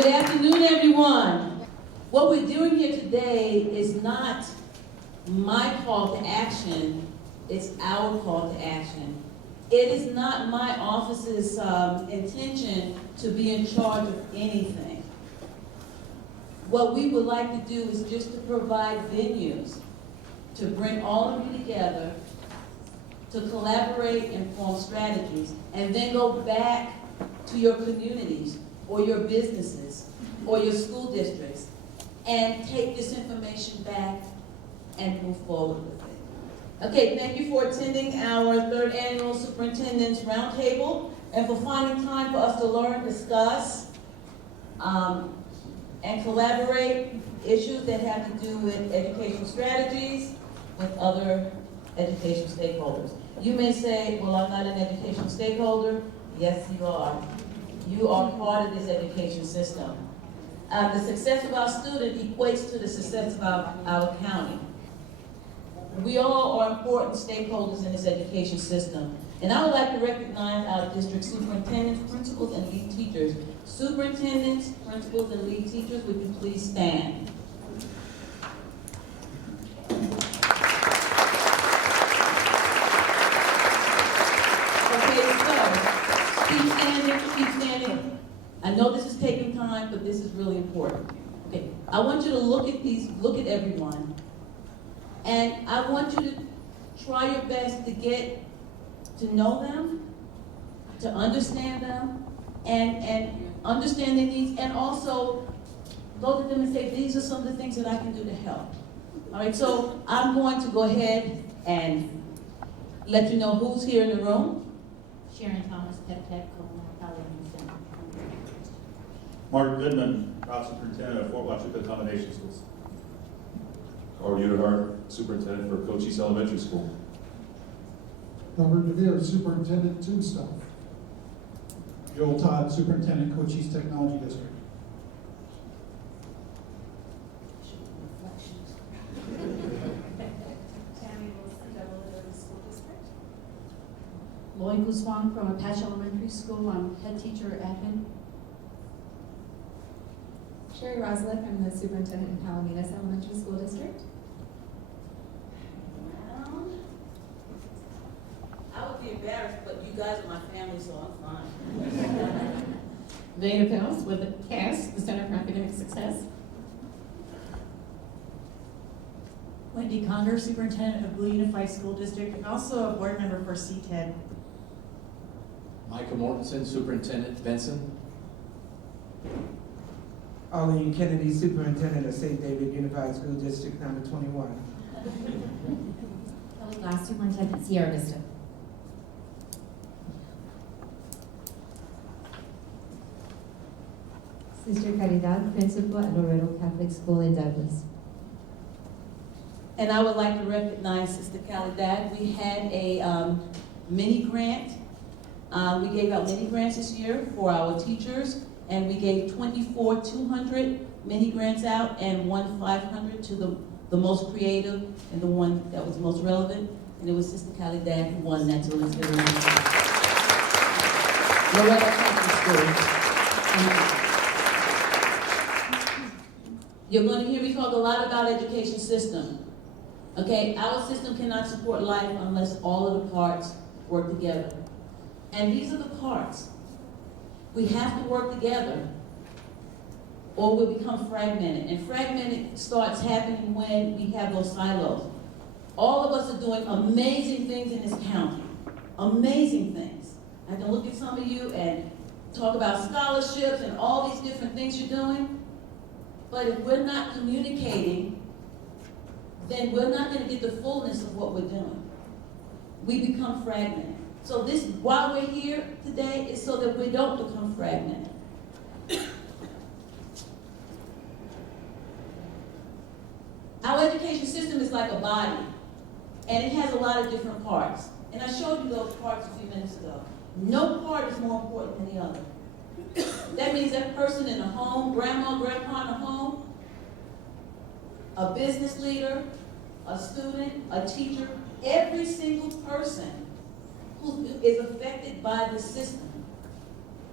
Good afternoon, everyone. What we're doing here today is not my call to action, it's our call to action. It is not my office's intention to be in charge of anything. What we would like to do is just to provide venues to bring all of you together, to collaborate and form strategies, and then go back to your communities or your businesses or your school districts and take this information back and move forward with it. Okay, thank you for attending our third annual Superintendent's Roundtable and for finding time for us to learn, discuss, and collaborate issues that have to do with education strategies with other education stakeholders. You may say, well, I'm not an education stakeholder. Yes, you are. You are part of this education system. The success of our student equates to the success of our county. We all are important stakeholders in this education system. And I would like to recognize our district superintendents, principals, and lead teachers. Superintendents, principals, and lead teachers, would you please stand? Keep standing. I know this is taking time, but this is really important. Okay, I want you to look at everyone, and I want you to try your best to get to know them, to understand them, and understand their needs, and also go to them and say, these are some of the things that I can do to help. All right, so I'm going to go ahead and let you know who's here in the room. Sharon Thomas, Pt.1, Center. Mark Goodman, Route Superintendent of Fort Huachuca Combination Schools. Carl Udehart, Superintendent for Cochise Elementary School. Robert DeVere, Superintendent, Tombstone. Joel Todd, Superintendent, Cochise Technology District. Lloyd Guzman from Apache Elementary School. I'm head teacher admin. Sherry Roslick, I'm the superintendent in Palomitas Elementary School District. I would be embarrassed, but you guys are my family, so I'm fine. Dana Pels with the CAS, the Center for Academic Success. Wendy Conger, Superintendent of Blue Unified School District, and also a board member for CTED. Michael Mortensen, Superintendent, Benson. Arlene Kennedy, Superintendent of St. David Unified School District number 21. Kelly Glass, Superintendent, Sierra Vista. Sister Caridad, Principal at Loreto Catholic School in Douglas. And I would like to recognize Sister Caridad. We had a mini grant. We gave out mini grants this year for our teachers, and we gave 24 200 mini grants out and 1 500 to the most creative and the one that was most relevant. And it was Sister Caridad who won that, so let's give her a hand. Loreto Catholic School. You're going to hear me talk a lot about education system. Okay, our system cannot support life unless all of the parts work together. And these are the parts. We have to work together or we'll become fragmented. And fragmented starts happening when we have those silos. All of us are doing amazing things in this county. Amazing things. I can look at some of you and talk about scholarships and all these different things you're doing. But if we're not communicating, then we're not going to get the fullness of what we're doing. We become fragmented. So this, why we're here today, is so that we don't become fragmented. Our education system is like a body, and it has a lot of different parts. And I showed you those parts a few minutes ago. No part is more important than the other. That means that person in the home, grandma, grandpa in the home, a business leader, a student, a teacher, every single person who is affected by the system.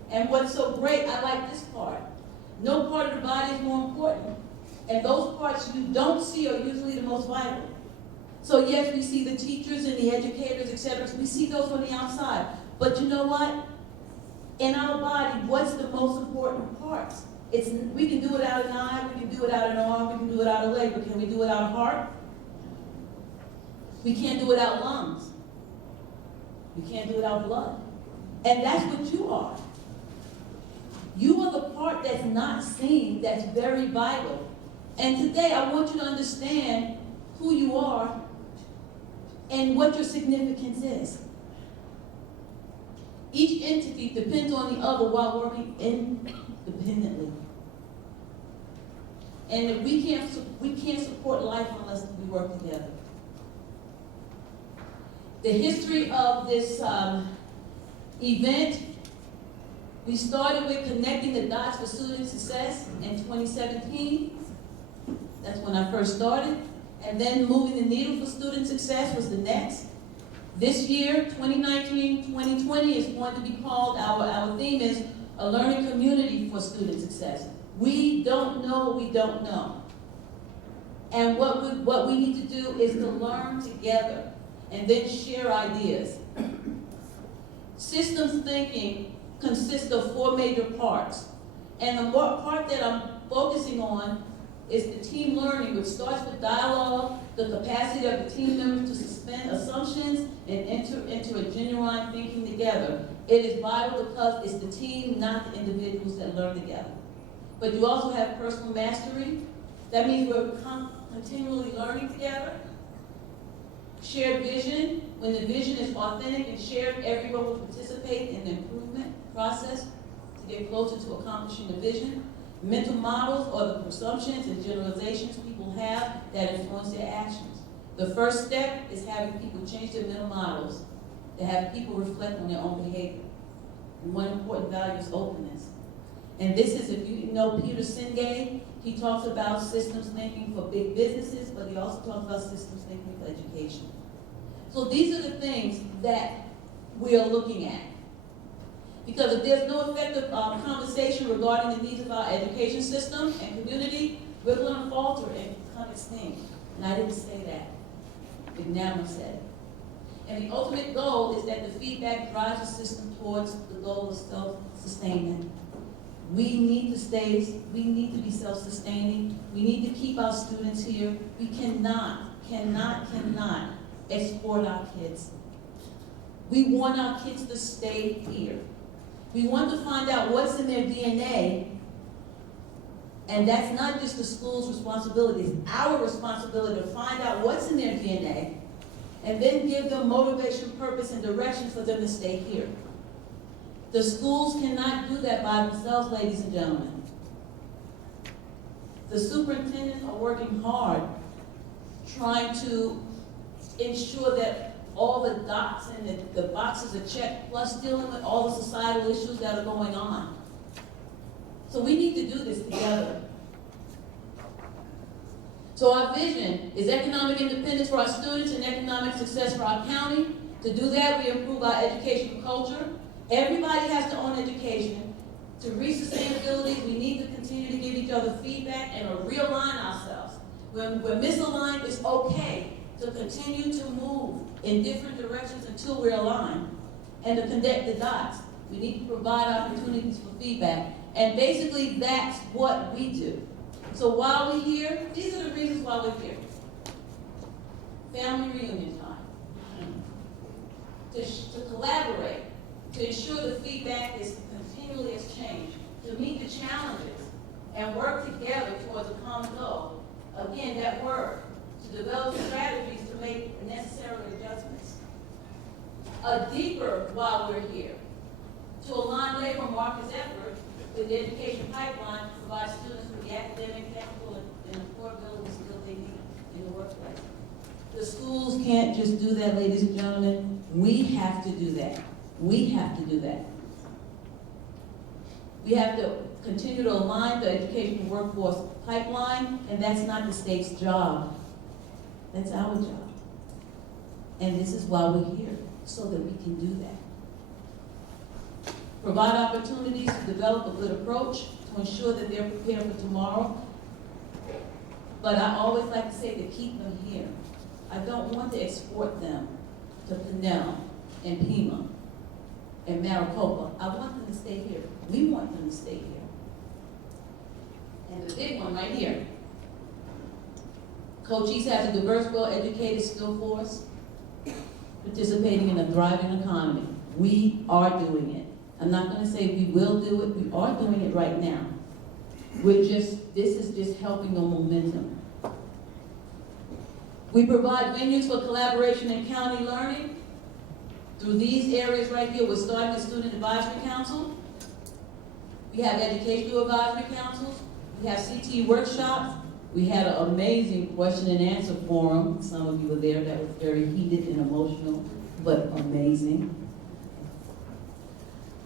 And what's so great, I like this part. No part of the body is more important. And those parts you don't see are usually the most vital. So yes, we see the teachers and the educators, etc. We see those on the outside. But you know what? In our body, what's the most important parts? We can do it out an eye, we can do it out an arm, we can do it out a leg, but can we do it out a heart? We can't do it out lungs. We can't do it out blood. And that's what you are. You are the part that's not seen, that's very vital. And today I want you to understand who you are and what your significance is. Each entity depends on the other while working independently. And we can't support life unless we work together. The history of this event, we started with connecting the dots for student success in 2017. That's when I first started. And then moving the needle for student success was the next. This year, 2019-2020, is going to be called, our theme is a learning community for student success. We don't know what we don't know. And what we need to do is to learn together and then share ideas. Systems thinking consists of 4 major parts. And the part that I'm focusing on is the team learning, which starts with dialogue, the capacity of the team members to suspend assumptions and enter into a genuine thinking together. It is vital because it's the team, not the individuals that learn together. But you also have personal mastery. That means we're continually learning together. Shared vision, when the vision is authentic and shared, everyone will participate in the improvement process to get closer to accomplishing the vision. Mental models are the presumptions and generalizations people have that influence their actions. The first step is having people change their mental models to have people reflect on their own behavior. And one important value is openness. And this is, if you know Peter Senge, he talks about systems thinking for big businesses, but he also talks about systems thinking for education. So these are the things that we are looking at. Because if there's no effective conversation regarding the needs of our education system and community, we're going to falter and become extinct. And I didn't say that. McNamara said it. And the ultimate goal is that the feedback drives the system towards the goal of self-sustainment. We need to be self-sustaining. We need to keep our students here. We cannot export our kids. We want our kids to stay here. We want to find out what's in their DNA, and that's not just the school's responsibility, it's our responsibility to find out what's in their DNA, and then give them motivation, purpose, and direction for them to stay here. The schools cannot do that by themselves, ladies and gentlemen. The superintendents are working hard trying to ensure that all the dots and the boxes are checked, plus dealing with all the societal issues that are going on. So we need to do this together. So our vision is economic independence for our students and economic success for our county. To do that, we improve our educational culture. Everybody has to own education. To reach sustainability, we need to continue to give each other feedback and to realign ourselves. When we're misaligned, it's okay to continue to move in different directions until we're aligned. And to connect the dots, we need to provide opportunities for feedback. And basically, that's what we do. So while we're here, these are the reasons why we're here. Family reunion time. To collaborate, to ensure the feedback is continually exchanged, to meet the challenges and work together towards a common goal. Again, that word, to develop strategies to make the necessary adjustments. A deeper while we're here, to align labor market's effort with the education pipeline to provide students with the academic, technical, and employability skills they need in the workplace. The schools can't just do that, ladies and gentlemen. We have to do that. We have to do that. We have to continue to align the educational workforce pipeline, and that's not the state's job. That's our job. And this is why we're here, so that we can do that. Provide opportunities to develop develop a good approach to ensure that they're prepared for tomorrow. But I always like to say to keep them here. I don't want to export them to Pinell and Pima and Maricopa. I want them to stay here. We want them to stay here. And the big one right here. Cochise has a diverse, well-educated skill force participating in a thriving economy. We are doing it. I'm not going to say we will do it. We are doing it right now. This is just helping the momentum. We provide venues for collaboration and county learning. Through these areas right here, we're starting a student advisory council. We have educational advisory councils. We have CT workshops. We had an amazing question and answer forum. Some of you were there. That was very heated and emotional, but amazing.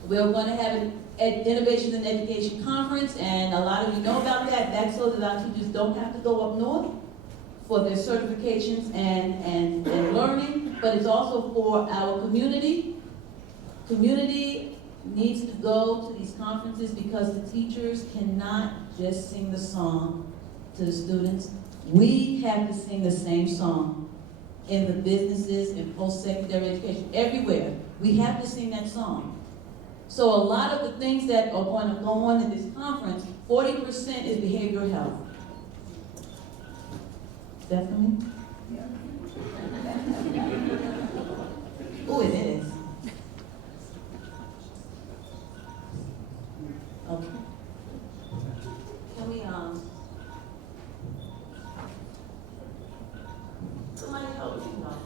We're going to have an Innovation in Education Conference, and a lot of you know about that. That's so that our teachers don't have to go up north for their certifications and learning, but it's also for our community. Community needs to go to these conferences because the teachers cannot just sing the song to the students. We have to sing the same song in the businesses and post-secondary education, everywhere. We have to sing that song. So a lot of the things that are going to go on in this conference, 40% is behavioral health. Stephanie? Oh, it is. Okay. Can we, somebody help me out.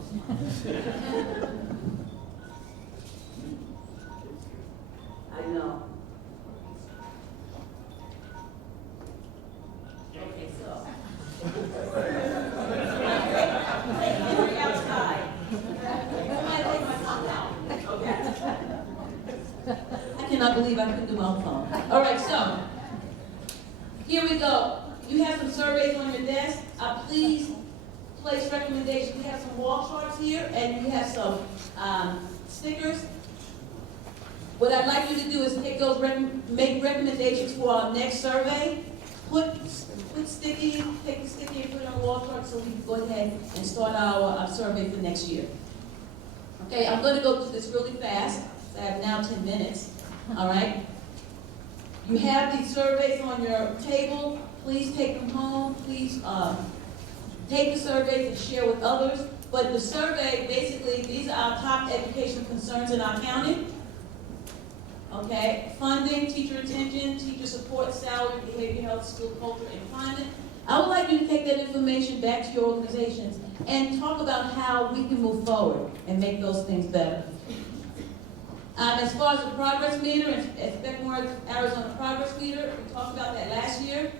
I know. Okay, so. Henry outside. Somebody take my phone out. Okay. I cannot believe I couldn't do my phone. All right, so here we go. You have some surveys on your desk. Please place recommendations. We have some wall charts here, and you have some stickers. What I'd like you to do is take those, make recommendations for our next survey. Take the sticky and put it on the wall chart so we can go ahead and start our survey for next year. Okay, I'm going to go through this really fast. I have now 10 minutes. All right. You have these surveys on your table. Please take them home. Please take the surveys and share with others. But the survey, basically, these are our top educational concerns in our county. Okay, funding, teacher retention, teacher support, salary, behavior health, school culture, and climate. I would like you to take that information back to your organizations and talk about how we can move forward and make those things better. As far as the progress meter, Specmore Arizona progress meter, we talked about that last year.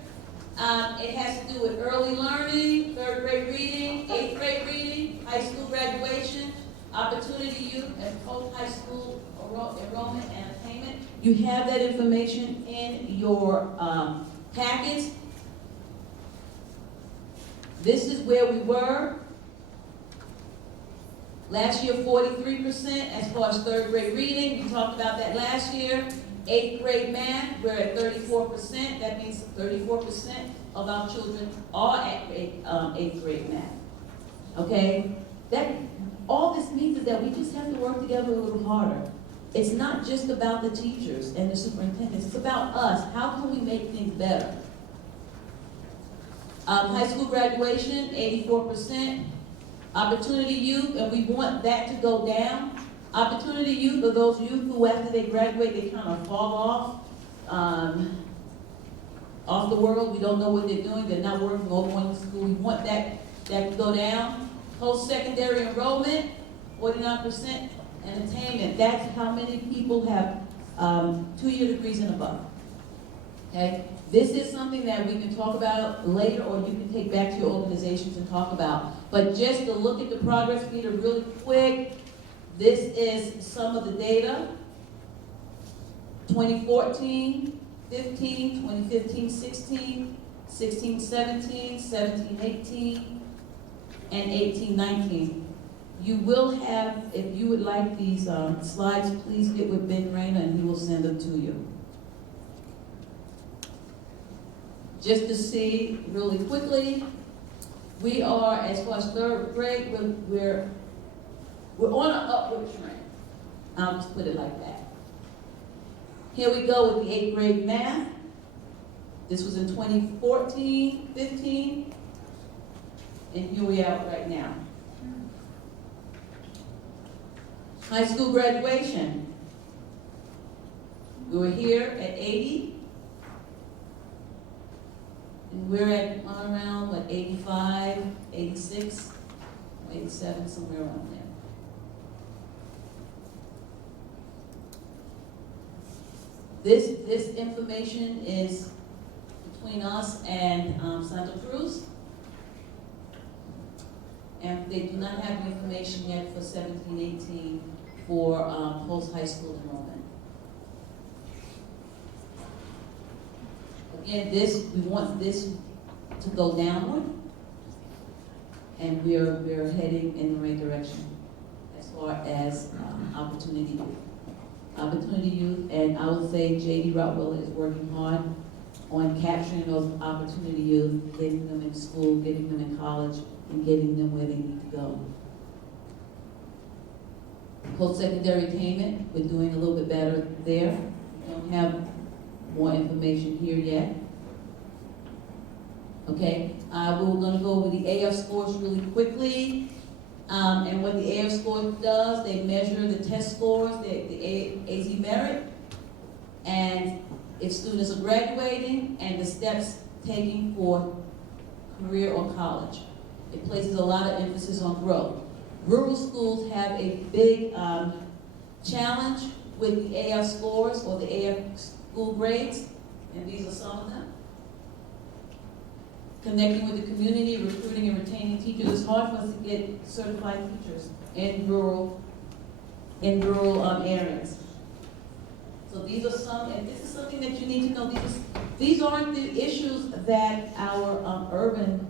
It has to do with early learning, 3rd grade reading, 8th grade reading, high school graduation, opportunity youth, and post-high school enrollment and attainment. You have that information in your packets. This is where we were. Last year, 43% as far as 3rd grade reading. We talked about that last year. 8th grade math, we're at 34%. That means 34% of our children are at 8th grade math. Okay? All this means is that we just have to work together a little harder. It's not just about the teachers and the superintendents. It's about us. How can we make things better? High school graduation, 84%. Opportunity youth, and we want that to go down. Opportunity youth are those youth who, after they graduate, they kind of fall off the world. We don't know what they're doing. They're not working or going to school. We want that to go down. Post-secondary enrollment, 49%, and attainment. That's how many people have 2-year degrees and above. Okay? This is something that we can talk about later, or you can take back to your organizations and talk about. But just to look at the progress meter really quick, this is some of the data. 2014, 15, 2015, 16, 16, 17, 17, 18, and 18, 19. You will have, if you would like these slides, please get with Ben Rayner and he will send them to you. just to see really quickly, we are, as far as third grade, we're on an upward trend. I'll just put it like that. Here we go with the 8th grade math. This was in 2014, 15, and here we are right now. High school graduation. We were here at 80, and we're at around, what, 85, 86, 87, somewhere around there. This information is between us and Santa Cruz. And they do not have the information yet for 17-18 for post-high school enrollment. Again, we want this to go downward, and we're heading in the right direction as far as opportunity youth. Opportunity youth, and I would say J.D. Rottweiler is working hard on capturing those opportunity youth, getting them in school, getting them in college, and getting them where they need to go. Post-secondary attainment, we're doing a little bit better there. We don't have more information here yet. Okay, we're going to go over the AF scores really quickly. And what the AF score does, they measure the test scores, the AZ merit, and if students are graduating, and the steps taken for career or college. It places a lot of emphasis on growth. Rural schools have a big challenge with the AF scores or the AF school grades, and these are some of them. Connecting with the community, recruiting and retaining teachers. It's hard for us to get certified teachers in rural areas. So these are some, and this is something that you need to know. These aren't the issues that our urban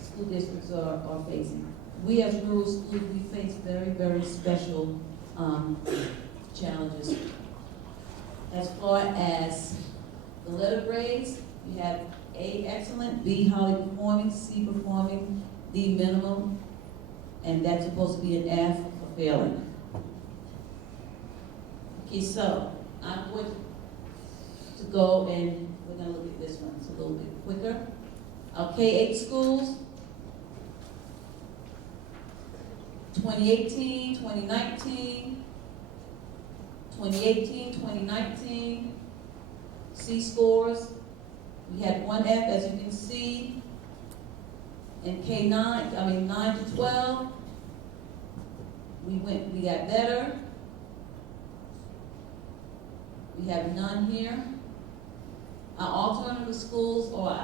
school districts are facing. We as rural schools, we face very, very special challenges. As far as the letter grades, we have A, excellent, B, highly performing, C, performing, D, minimum, and that's supposed to be an F for failing. Okay, so I'm going to go and we're going to look at this one. It's a little bit quicker. Our K-8 schools, 2018, 2019, 2018, 2019, C scores. We had one F, as you can see, in K9, 9 to 12. We got better. We have none here. Our alternative schools are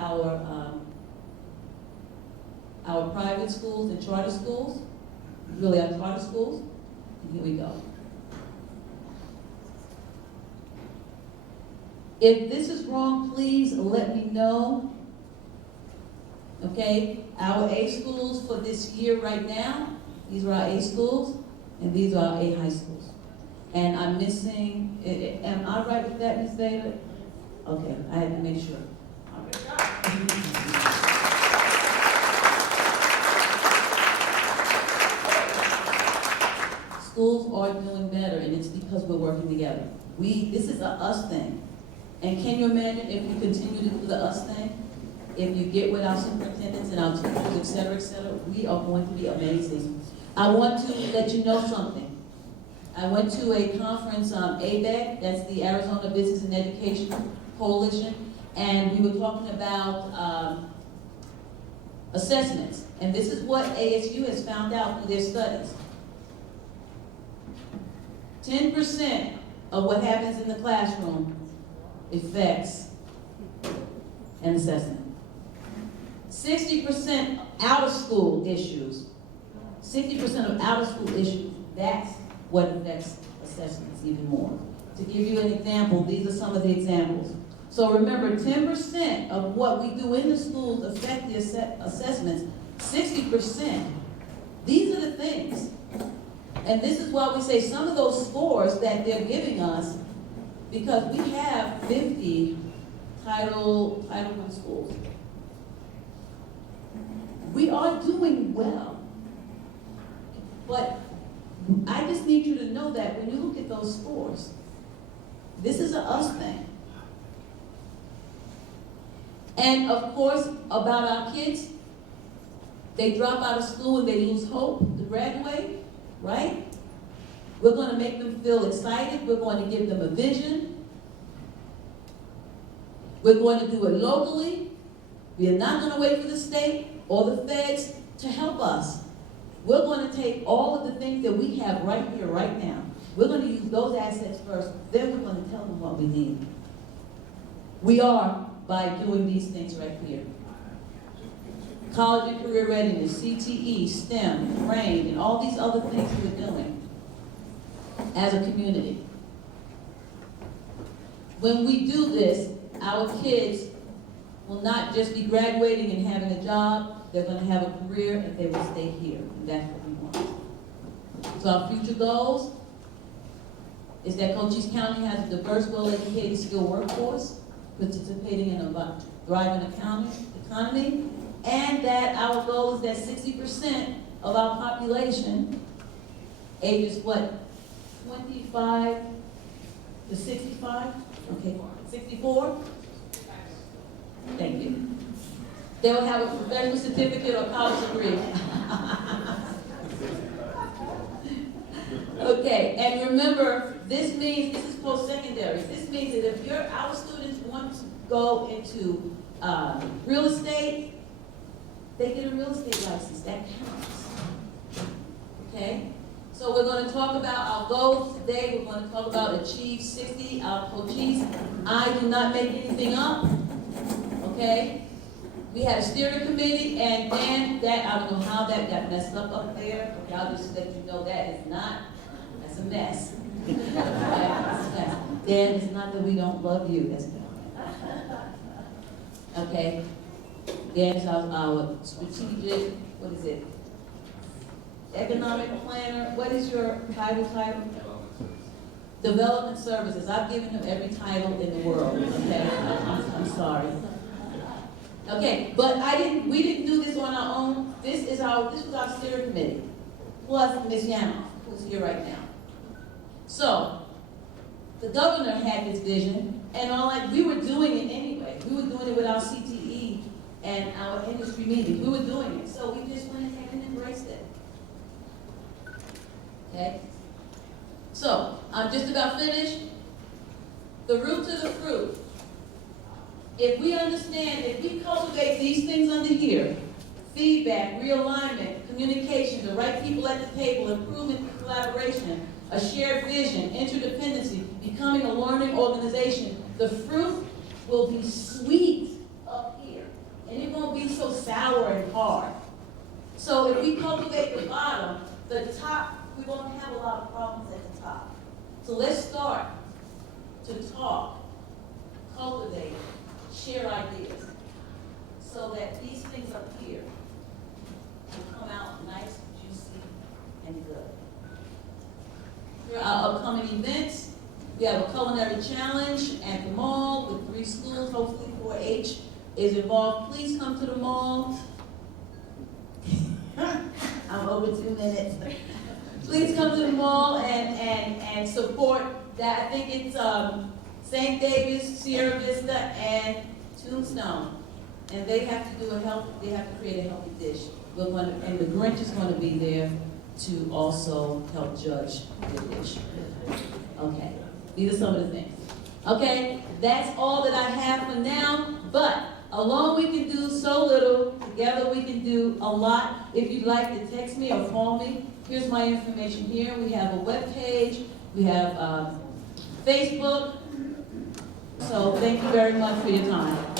our private schools and charter schools. Really, our charter schools. And here we go. If this is wrong, please let me know. Okay, our A schools for this year right now, these are our A schools, and these are our A high schools. And I'm missing, am I right with that, Ms. David? Okay, I had to make sure. Schools are doing better, and it's because we're working together. This is a us thing. And can you imagine if we continue to do the us thing? If you get with our superintendents and our teachers, et cetera, we are going to be amazing. I want to let you know something. I went to a conference, ABEC, that's the Arizona Business and Education Coalition, and we were talking about assessments. And this is what ASU has found out through their studies. 10% of what happens in the classroom affects an assessment. 60% out of school issues, 60% of out of school issues, that's what affects assessments even more. To give you an example, these are some of the examples. So remember, 10% of what we do in the schools affect the assessments, 60%. These are the things. And this is why we say some of those scores that they're giving us, because we have 50 Title I schools. We are doing well. But I just need you to know that when you look at those scores, this is a us thing. And of course, about our kids, they drop out of school and they lose hope to graduate, right? We're going to make them feel excited. We're going to give them a vision. We're going to do it locally. We are not going to wait for the state or the feds to help us. We're going to take all of the things that we have right here, right now. We're going to use those assets first, then we're going to tell them what we need. We are by doing these things right here. College and career readiness, CTE, STEM, RAIN, and all these other things we're doing as a community. When we do this, our kids will not just be graduating and having a job, they're going to have a career and they will stay here. And that's what we want. So our future goals is that Cochise County has a diverse, well-educated, skilled workforce, participating in a thriving economy, and that our goal is that 60% of our population, ages what, 25 to 65? Okay, 64? Thank you. They will have a professional certificate or college degree. Okay, and remember, this means, this is post-secondary. This means that if our students want to go into real estate, they get a real estate license. That counts. Okay? So we're going to talk about our goals today. We're going to talk about Achieve 60, our Cochise. I do not make anything up. Okay? We had a steering committee, and that, I don't know how that got messed up there. Okay, I'll just let you know that is not, that's a mess. Okay, that's a mess. Dan, it's not that we don't love you, that's not. Okay? Dan is our strategic, what is it? Economic planner. What is your title? Development services. I've given him every title in the world, okay? I'm sorry. Okay, but we didn't do this on our own. This was our steering committee, plus Ms. Yanoff, who's here right now. So, the governor had this vision, and we were doing it anyway. We were doing it with our CTE and our industry meetings. We were doing it, so we just went ahead and embraced it. Okay? So, I'm just about finished. The root to the fruit. If we understand, if we cultivate these things under here, feedback, realignment, communication, the right people at the table, improvement, collaboration, a shared vision, interdependency, becoming a learning organization, the fruit will be sweet up here. And it won't be so sour and hard. So if we cultivate the bottom, the top, we won't have a lot of problems at the top. So let's start to talk, cultivate, share ideas, so that these things up here will come out nice, juicy, and good. Here are our upcoming events. We have a culinary challenge at the mall with 3 schools, hopefully 4-H is involved. Please come to the mall. I'm over 2 minutes. Please come to the mall and support that. I think it's St. David's, Sierra Vista, and Tombstone. And they have to create a healthy dish. And the Grinch is going to be there to also help judge the dish. Okay, these are some of the things. Okay, that's all that I have for now, but alone we can do so little, together we can do a lot. If you'd like to text me or call me, here's my information here. We have a web page, we have Facebook. So thank you very much for your time.